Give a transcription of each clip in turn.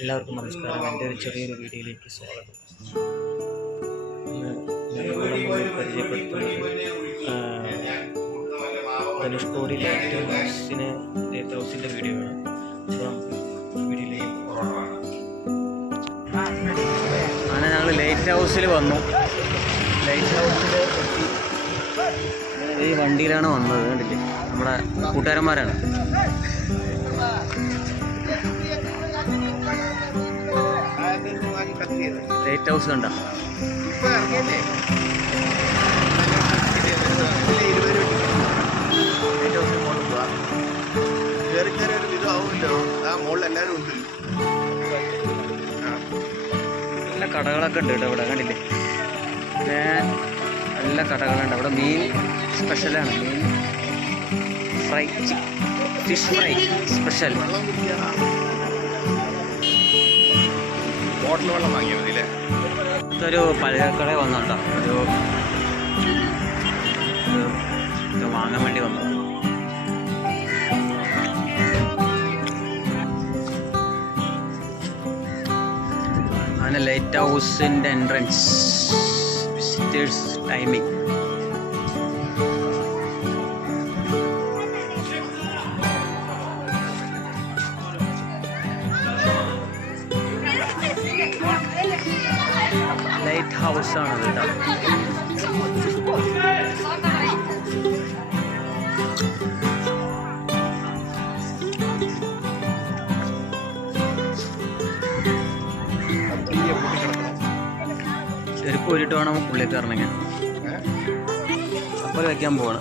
എല്ലാവർക്കും നമസ്കാരം. എൻ്റെ ഒരു ചെറിയൊരു വീഡിയോയിലേക്ക് സ്വാഗതം. ഞാൻ പരിചയപ്പെടുത്തുന്നത് ധനുഷ്കോടി ലൈറ്റ് ഹൗസിൻ്റെ വീഡിയോ ആണ്. അപ്പം വീഡിയോയിലേക്ക് അങ്ങനെ ഞങ്ങൾ ലൈറ്റ് ഹൗസിൽ വന്നു. ലൈറ്റ് ഹൗസിൽ എത്തി. ഈ വണ്ടിയിലാണ് വന്നത്. കണ്ടില്ലേ, നമ്മുടെ കൂട്ടുകാരന്മാരാണ്. ലൈറ്റ് ഹൗസ് കണ്ട നല്ല കടകളൊക്കെ ഉണ്ട് കേട്ടോ ഇവിടെ. കണ്ടില്ലേ, നല്ല കടകളുണ്ട് അവിടെ. മീൻ സ്പെഷ്യലാണ്. മീൻ ഫ്രൈ, ഫിഷ് ഫ്രൈ സ്പെഷ്യൽ. ബോട്ടിൽ വെള്ളം വാങ്ങിയാൽ മതി അല്ലേ? ഇതൊരു പലചരക്കട വന്നുണ്ടോ, ഇത് വാങ്ങാൻ വേണ്ടി വന്നു. അങ്ങനെ ലൈറ്റ് ഹൗസിൻ്റെ എൻട്രൻസ്, വിസിറ്റേഴ്സ് ടൈമിംഗ്. ലൈറ്റ് ഹൗസാണ് കേട്ടോ. ചെരുപ്പ് ഊരിട്ട് വേണം ഉള്ളിലേക്ക് ഇറങ്ങാൻ. കപ്പൽ വയ്ക്കാൻ പോവാണ്.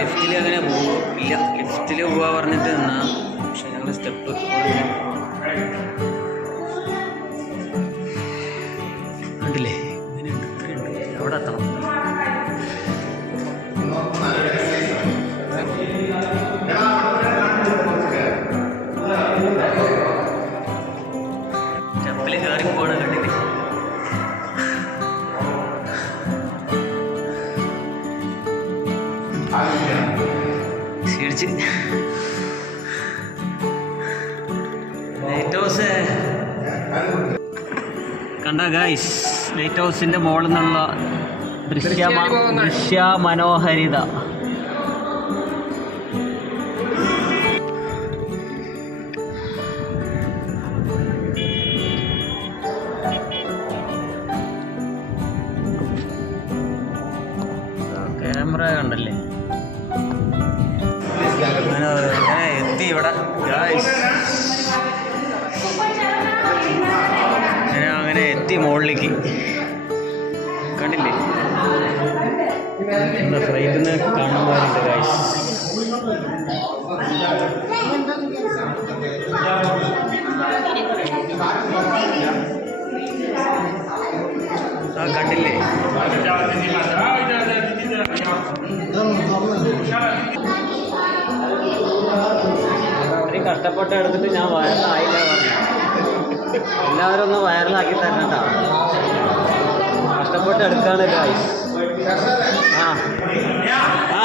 ലിഫ്റ്റിൽ അങ്ങനെ ഇല്ല. ലിഫ്റ്റിൽ പോവാ പറഞ്ഞിട്ട് നിന്നാ, പക്ഷെ ഞങ്ങൾ സ്റ്റെപ്പ് കണ്ടില്ലേ, ഇങ്ങനെയുണ്ട്. അവിടെ എത്തണം. സ്റ്റെപ്പിൽ കയറി പോവാണ്. കണ്ടില്ലേ, ക്ഷീണിച്ച്. ലൈറ്റ് ഹൗസ് കണ്ട ഗൈസ്, ലൈറ്റ് ഹൗസിൻ്റെ മുകളിൽ നിന്നുള്ള ദൃശ്യ മനോഹരിത. ക്യാമറ കണ്ടല്ലേ. അങ്ങനെ എത്തി ഇവിടെ ഗൈസ്. അങ്ങനെ എത്തി മുകളിലേക്ക്. കണ്ടില്ലേ, എന്താ ഫ്ലൈറ്റിൽ നിന്ന് കാണാൻ പോകാനുണ്ട് ഗൈസ്. കണ്ടില്ലേ, ഇത്രയും കഷ്ടപ്പെട്ട് എടുത്തിട്ട് ഞാൻ വൈറലായില്ല പറഞ്ഞു. എല്ലാവരും ഒന്ന് വൈറലാക്കി തരണ്ട. കഷ്ടപ്പെട്ട് എടുക്കാണ് ഗൈസ്. ആ ആ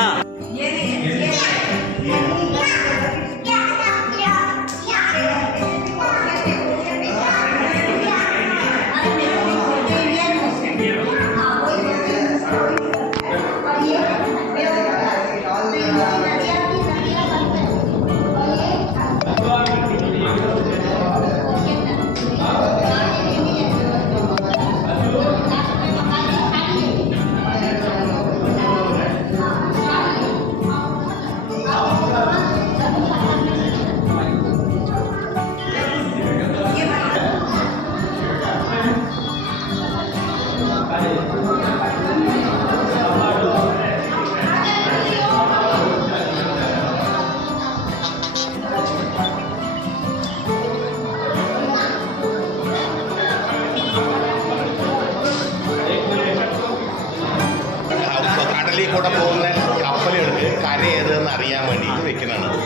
കൂടെ പോകുന്ന കപ്പലുകൾക്ക് കര ഏതെന്ന് അറിയാൻ വേണ്ടിയിട്ട് വെക്കുന്നതാണ്.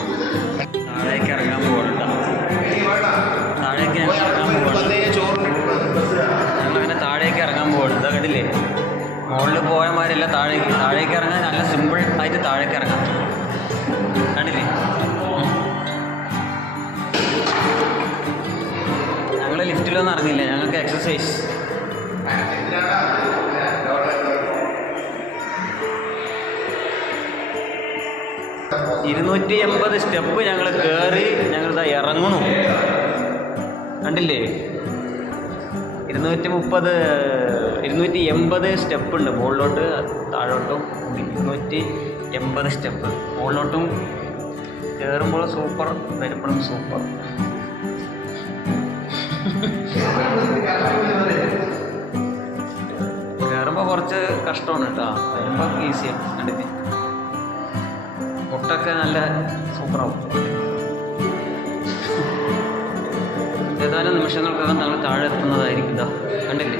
താഴേക്ക് ഇറങ്ങാൻ പോകണ്ട. താഴേക്ക് ഞങ്ങൾ ഇറങ്ങാൻ പോകണം. ഞങ്ങളങ്ങനെ താഴേക്ക് ഇറങ്ങാൻ പോകണം. കണ്ടില്ലേ? മുകളിൽ പോയമാരല്ല താഴേക്ക് ഇറങ്ങാൻ നല്ല സിമ്പിൾ ആയിട്ട് താഴേക്ക് ഇറങ്ങാം. കണ്ടില്ലേ? ഞങ്ങൾ ലിഫ്റ്റിലൊന്നും ഇറങ്ങില്ല, ഞങ്ങൾക്ക് എക്സസൈസ്. $280 സ്റ്റെപ്പ് ഞങ്ങൾ കയറി ഞങ്ങളിതാ ഇറങ്ങണു. കണ്ടില്ലേ? 280 സ്റ്റെപ്പ് ഉണ്ട് മുകളിലോട്ട് താഴോട്ടും. 280 സ്റ്റെപ്പ് മുകളിലോട്ടും കയറുമ്പോൾ സൂപ്പർ, വരുമ്പോഴും സൂപ്പർ. കയറുമ്പോൾ കുറച്ച് കഷ്ടമാണ് കേട്ടോ, വരുമ്പോൾ ഈസിയാണ്. കണ്ടില്ലേ? മുട്ടൊക്കെ നല്ല സൂപ്പറാവും. ഏതാനും നിമിഷങ്ങൾക്കകം നമ്മൾ താഴെ എത്തുന്നതായിരിക്കും. ഇതാ കണ്ടില്ലേ?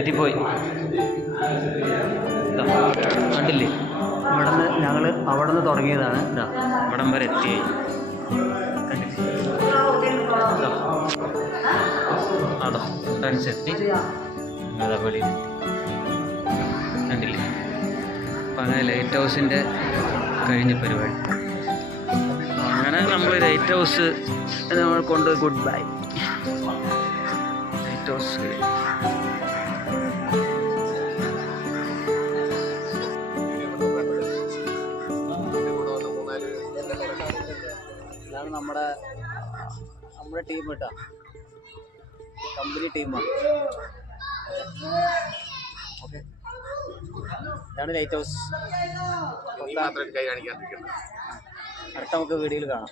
എത്തിപ്പോയി. കണ്ടില്ലേ? ഞങ്ങൾ അവിടെ നിന്ന് തുടങ്ങിയതാണ്. ഇതാ ഇവിടം വരെ എത്തി. കണ്ടില്ലേ? അതോ ഫ്രണ്ട്സ് എത്തി. അതാ വെളിയിൽ കണ്ടില്ലേ? അപ്പം അങ്ങനെ ലൈറ്റ് ഹൗസിൻ്റെ കഴിഞ്ഞ പരിപാടി. അങ്ങനെ നമ്മൾ ലൈറ്റ് ഹൗസ് നമ്മൾ കൊണ്ട് ഗുഡ് ബൈ. ലൈറ്റ് ഹൗസ് ഇതാണ് നമ്മുടെ ടീം കേട്ടോ, കമ്പനി ടീമാണ്. ഓക്കെ, ഇതാണ് ലൈറ്റ് ഹൗസ്. അടുത്ത നമുക്ക് വീഡിയോയിൽ കാണാം.